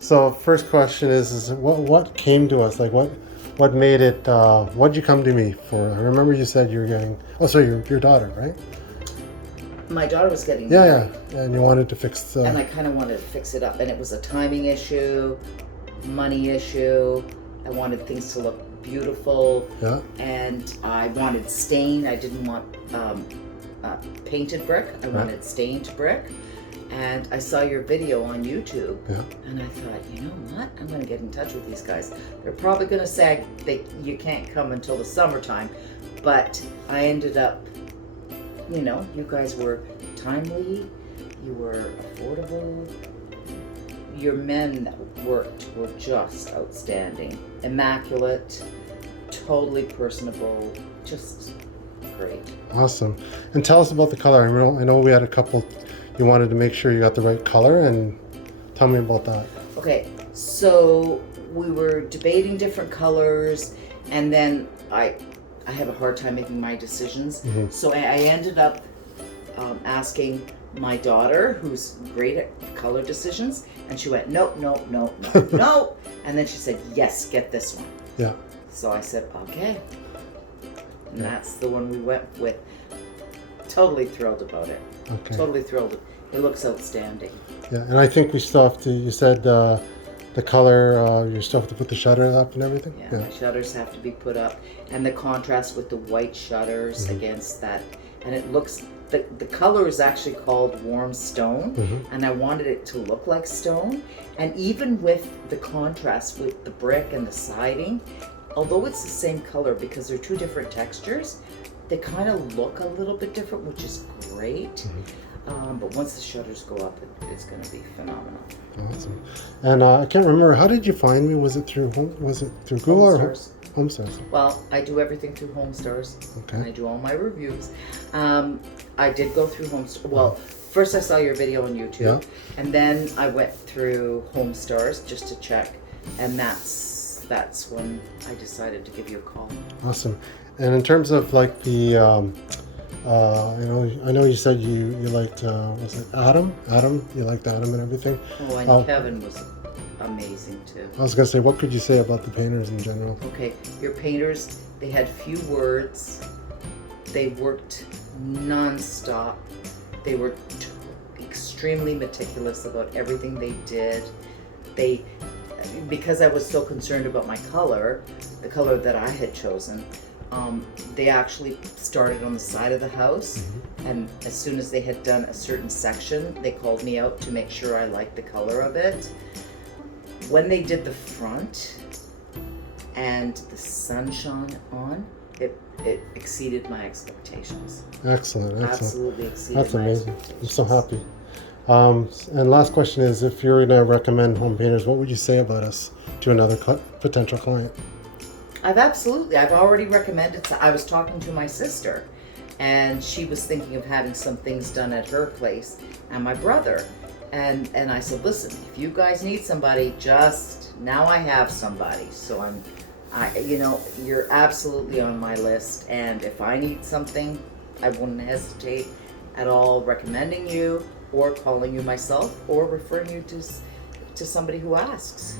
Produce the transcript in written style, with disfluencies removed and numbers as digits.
So first question is what came to us? Like what made it? What'd you come to me for? I remember you said you were getting. Oh, sorry, your daughter, right? My daughter was getting Yeah, married, yeah. And you wanted to fix. and I kind of wanted to fix it up, and it was a timing issue, money issue. I wanted things to look beautiful, Yeah. and I wanted stain. I didn't want painted brick. I wanted stained brick. And I saw your video on YouTube, Yeah. and I thought, you know what? I'm going to get in touch with these guys. They're probably going to say you can't come until the summertime, but I ended up, you guys were timely, you were affordable. Your men that worked were just outstanding, immaculate, totally personable, just great. Awesome. And tell us about the color. I know we had a couple. You wanted to make sure you got the right color, and tell me about that. Okay, so we were debating different colors, and then I have a hard time making my decisions. Mm-hmm. So I ended up asking my daughter, who's great at color decisions, and she went, no, no, no, no, no. And then she said, yes, get this one. Yeah. So I said, okay. And that's the one we went with. Totally thrilled about it. Okay. Totally thrilled. It looks outstanding. Yeah, and I think we still have to. You said the color. You still have to put the shutter up and everything. Yeah, the shutters have to be put up, and the contrast with the white shutters against that, and it looks. The color is actually called warm stone, and I wanted it to look like stone. And even with the contrast with the brick and the siding, although it's the same color because they're two different textures, they kind of look a little bit different, which is great. But once the shutters go up, it's going to be phenomenal. Awesome. And I can't remember. How did you find me? Was it through Google or HomeStars? Well, I do everything through HomeStars. Okay. And I do all my reviews. I did go through HomeStars. Well, first I saw your video on YouTube, and then I went through HomeStars just to check, and that's when I decided to give you a call. Awesome. And in terms of like the, I know you said you liked, was it Adam? Adam, you liked Adam and everything. Oh, and Kevin was amazing too. I was gonna say, what could you say about the painters in general? Okay, your painters, they had few words. They worked non-stop. They were extremely meticulous about everything they did. Because I was so concerned about my color, the color that I had chosen, they actually started on the side of the house, and as soon as they had done a certain section, they called me out to make sure I liked the color of it. When they did the front and the sun shone on, it exceeded my expectations. Excellent. Absolutely exceeded That's my amazing. expectations. I'm so happy. And last question is, if you were going to recommend home painters, what would you say about us to another potential client? I've already recommended. I was talking to my sister, and she was thinking of having some things done at her place, and my brother, and I said, listen, if you guys need somebody, now I have somebody. So you're absolutely on my list, and if I need something, I wouldn't hesitate at all recommending you, or calling you myself, or referring you to somebody who asks.